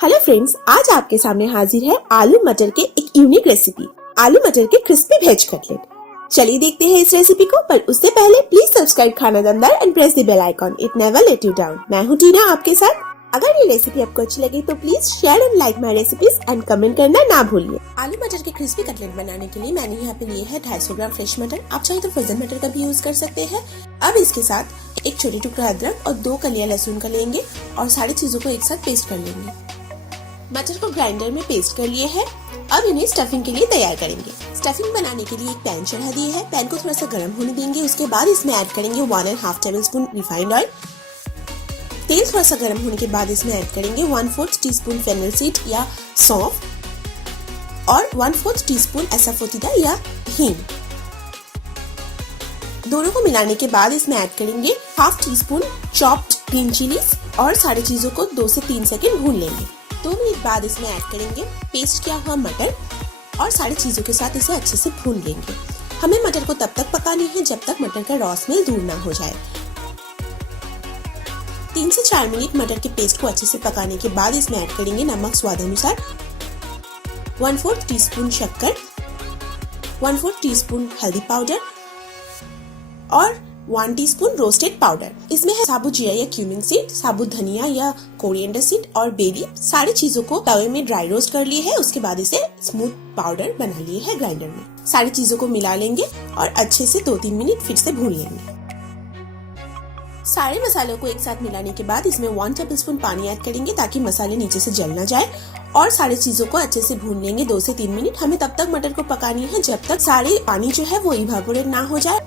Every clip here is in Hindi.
हेलो फ्रेंड्स, आज आपके सामने हाजिर है आलू मटर के एक यूनिक रेसिपी, आलू मटर के क्रिस्पी वेज कटलेट। चलिए देखते हैं इस रेसिपी को, पर उससे पहले please subscribe Khana Damdar and press the bell icon. It never let you down. मैं हूँ टीना आपके साथ। अगर ये रेसिपी आपको अच्छी लगे तो please share and like my recipes and comment करना ना भूलिए। आलू मटर के क्रिस्पी कटलेट बनाने के लिए मैंने यहाँ पे लिए है 250 ग्राम फ्रेश मटर। आप चाहे तो फ्रोजन मटर का भी यूज कर सकते हैं। अब इसके साथ एक छोटी टुकड़ा अदरक और 2 कलियां लहसुन का लेंगे और सारी चीजों को एक साथ पेस्ट कर लेंगे। मटर को ग्राइंडर में पेस्ट कर लिए है। अब इन्हें स्टफिंग के लिए तैयार करेंगे। स्टफिंग बनाने के लिए एक पैन चढ़ा दिए है। पैन को थोड़ा सा गर्म होने देंगे। उसके बाद इसमें ऐड करेंगे 1.5 टेबलस्पून रिफाइंड ऑयल। तेल थोड़ा सा गर्म होने के बाद इसमें ऐड करेंगे 1/4 टीस्पून फेनल सीड या सौंफ और 1/4 टीस्पून असाफोटिडा या हींग। दोनों को मिलाने के बाद इसमें ऐड करेंगे 1/2 टीस्पून चॉप्ड ग्रीन चिलीज और सारी चीजों को 2 से 3 सेकंड भून लेंगे। 2 मिनट बाद इसमें ऐड करेंगे पेस्ट किया हुआ मटर और सारी चीजों के साथ इसे अच्छे से भून लेंगे। हमें मटर को तब तक पकानी है जब तक मटर का रॉ स्मेल दूर ना हो जाए। 3 से 4 मिनट मटर के पेस्ट को अच्छे से पकाने के बाद इसमें ऐड करेंगे नमक स्वाद अनुसार, 1/4 टीस्पून शक्कर, 1/4 टीस्पून हल्दी पाउडर और 1 टीस्पून रोस्टेड पाउडर। इसमें है साबुत जीरा या क्यूमिन सीड, साबुत धनिया या कोरिएंडर सीड और बे लीफ। सारी चीजों को तवे में ड्राई रोस्ट कर लिए है। उसके बाद इसे स्मूथ पाउडर बना लिए है ग्राइंडर में। सारी चीजों को मिला लेंगे और अच्छे से 2-3 मिनट फिर से भून लेंगे। सारे मसालों को एक साथ मिलाने के बाद इसमें 1 टेबलस्पून पानी ऐड करेंगे ताकि मसाले नीचे से जल ना जाए और सारी चीजों को अच्छे से भून लेंगे 2 से 3 मिनट। हमें तब तक मटर को पकानी है जब तक सारे पानी जो है वो इवापोरेट ना हो जाए।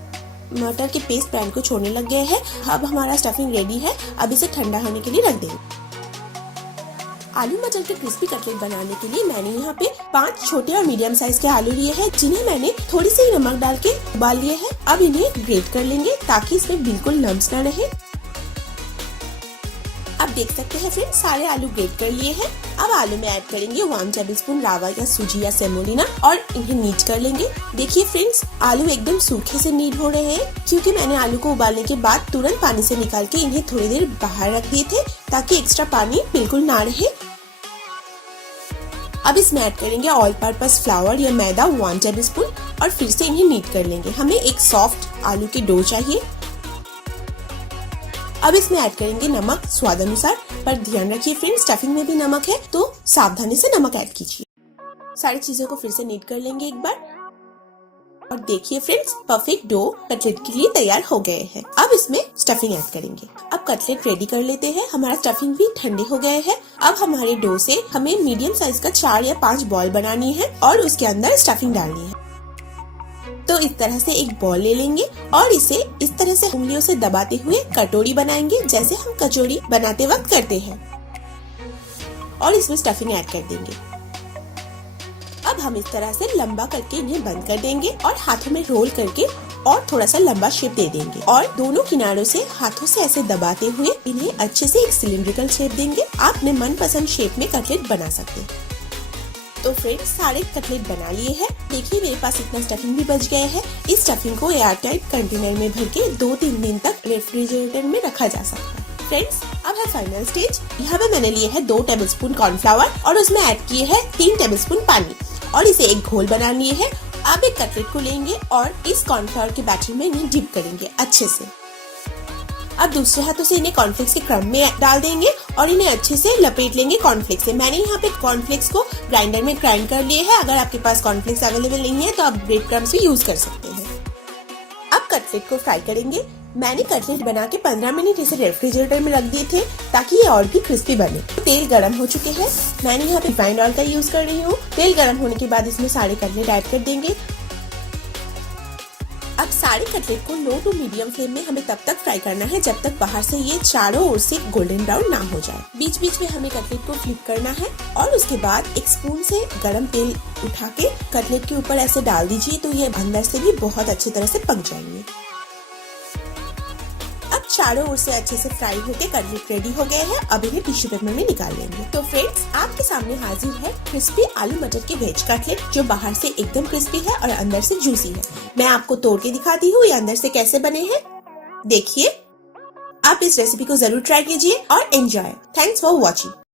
मटर के पेस्ट पैन को छोड़ने लग गए हैं। अब हमारा स्टफिंग रेडी है। अब इसे ठंडा होने के लिए रख देंगे। आलू मटर के क्रिस्पी कटलेट बनाने के लिए मैंने यहाँ पे 5 छोटे और मीडियम साइज के आलू लिए हैं, जिन्हें मैंने थोड़ी सी नमक डाल के उबाल लिए हैं। अब इन्हें ग्रेट कर लेंगे ताकि इसमें बिल्कुल लम्स ना रहे। आप देख सकते हैं फ्रेंड्स, सारे आलू ग्रेट कर लिए हैं। अब आलू में ऐड करेंगे 1 टेबलस्पून रावा या सूजी या सेमोलिना और इन्हें नीट कर लेंगे। देखिए फ्रेंड्स, आलू एकदम सूखे से नीट हो रहे हैं क्योंकि मैंने आलू को उबालने के बाद तुरंत पानी से निकाल के इन्हें थोड़ी देर बाहर रख दिए थे ताकि एक्स्ट्रा पानी बिल्कुल ना रहे। अब इसमें ऐड करेंगे ऑल पर्पस फ्लावर या मैदा 1 टेबलस्पून और फिर से इन्हें नीट कर लेंगे। हमें एक सॉफ्ट आलू की डो चाहिए। अब इसमें ऐड करेंगे नमक स्वाद अनुसार, पर ध्यान रखिए फ्रेंड्स, स्टफिंग में भी नमक है तो सावधानी से नमक ऐड कीजिए। सारी चीजों को फिर से नीट कर लेंगे एक बार और देखिए फ्रेंड्स, परफेक्ट डो कटलेट के लिए तैयार हो गए हैं। अब इसमें स्टफिंग ऐड करेंगे। अब कटलेट रेडी कर लेते हैं। हमारा स्टफिंग भी ठंडे हो गए हैं। अब हमारे डो से हमें मीडियम साइज का 4 या 5 बॉल बनानी है और उसके अंदर स्टफिंग डालनी है। तो इस तरह से एक बॉल ले लेंगे और इसे इस तरह से उंगलियों से दबाते हुए कटोरी बनाएंगे जैसे हम कचौड़ी बनाते वक्त करते हैं और इसमें स्टफिंग ऐड कर देंगे। अब हम इस तरह से लंबा करके इन्हें बंद कर देंगे और हाथों में रोल करके और थोड़ा सा लंबा शेप दे देंगे और दोनों किनारों से हाथों से ऐसे दबाते हुए इन्हें अच्छे से एक सिलिंड्रिकल शेप देंगे। आप अपने मनपसंद शेप में कटलेट बना सकते हैं। तो फ्रेंड्स, सारे कटलेट बना लिए हैं। देखिए मेरे पास इतना स्टफिंग भी बच गया है। इस स्टफिंग को एयर टाइट कंटेनर में भर के 2-3 दिन तक रेफ्रिजरेटर में रखा जा सकता है। फ्रेंड्स, अब है फाइनल स्टेज। यहाँ पे मैंने लिए है 2 टेबलस्पून कॉर्नफ्लावर और उसमें ऐड किए है 3 टेबलस्पून पानी और इसे एक घोल बना लिए है। अब एक कटलेट को लेंगे और इस कॉर्नफ्लावर के बैटर में इन्हें डिप करेंगे अच्छे से। अब दूसरे हाथों से इन्हें कॉर्नफ्लेक्स के क्रम में डाल देंगे और इन्हें अच्छे से लपेट लेंगे कॉर्नफ्लेक्स से। मैंने यहाँ पे कॉर्नफ्लेक्स को ग्राइंडर में ग्राइंड कर लिए है। अगर आपके पास कॉर्नफ्लेक्स अवेलेबल नहीं है तो आप ब्रेड क्रम्स भी यूज कर सकते हैं। अब कटलेट को फ्राई करेंगे। मैंने कटलेट बना के 15 मिनट इसे रेफ्रिजरेटर में रख दिए थे ताकि ये और भी क्रिस्पी बने। तेल गर्म हो चुके हैं। मैंने यहाँ पे रिफाइंड ऑयल का यूज कर रही हूँ। तेल गर्म होने के बाद इसमें सारे कटलेट ऐड कर देंगे। अब सारे कटलेट को लो टू मीडियम फ्लेम में हमें तब तक फ्राई करना है जब तक बाहर से ये चारों ओर से गोल्डन ब्राउन ना हो जाए। बीच बीच में हमें कटलेट को फ्लिप करना है और उसके बाद एक स्पून से गरम तेल उठा के कटलेट के ऊपर ऐसे डाल दीजिए तो ये अंदर से भी बहुत अच्छी तरह से पक जाएंगे। अब चारों ओर से अच्छे से फ्राई होके कटलेट रेडी हो गए हैं। अब इन्हें टिश्यू पेपर में निकाल लेंगे। तो फ्रेंड्स, आपके सामने हाजिर है क्रिस्पी आलू मटर के वेज कटलेट, जो बाहर से एकदम क्रिस्पी है और अंदर से जूसी है। मैं आपको तोड़ के दिखाती हूँ ये अंदर से कैसे बने हैं। देखिए, आप इस रेसिपी को जरूर ट्राई कीजिए और एंजॉय। Thanks for watching.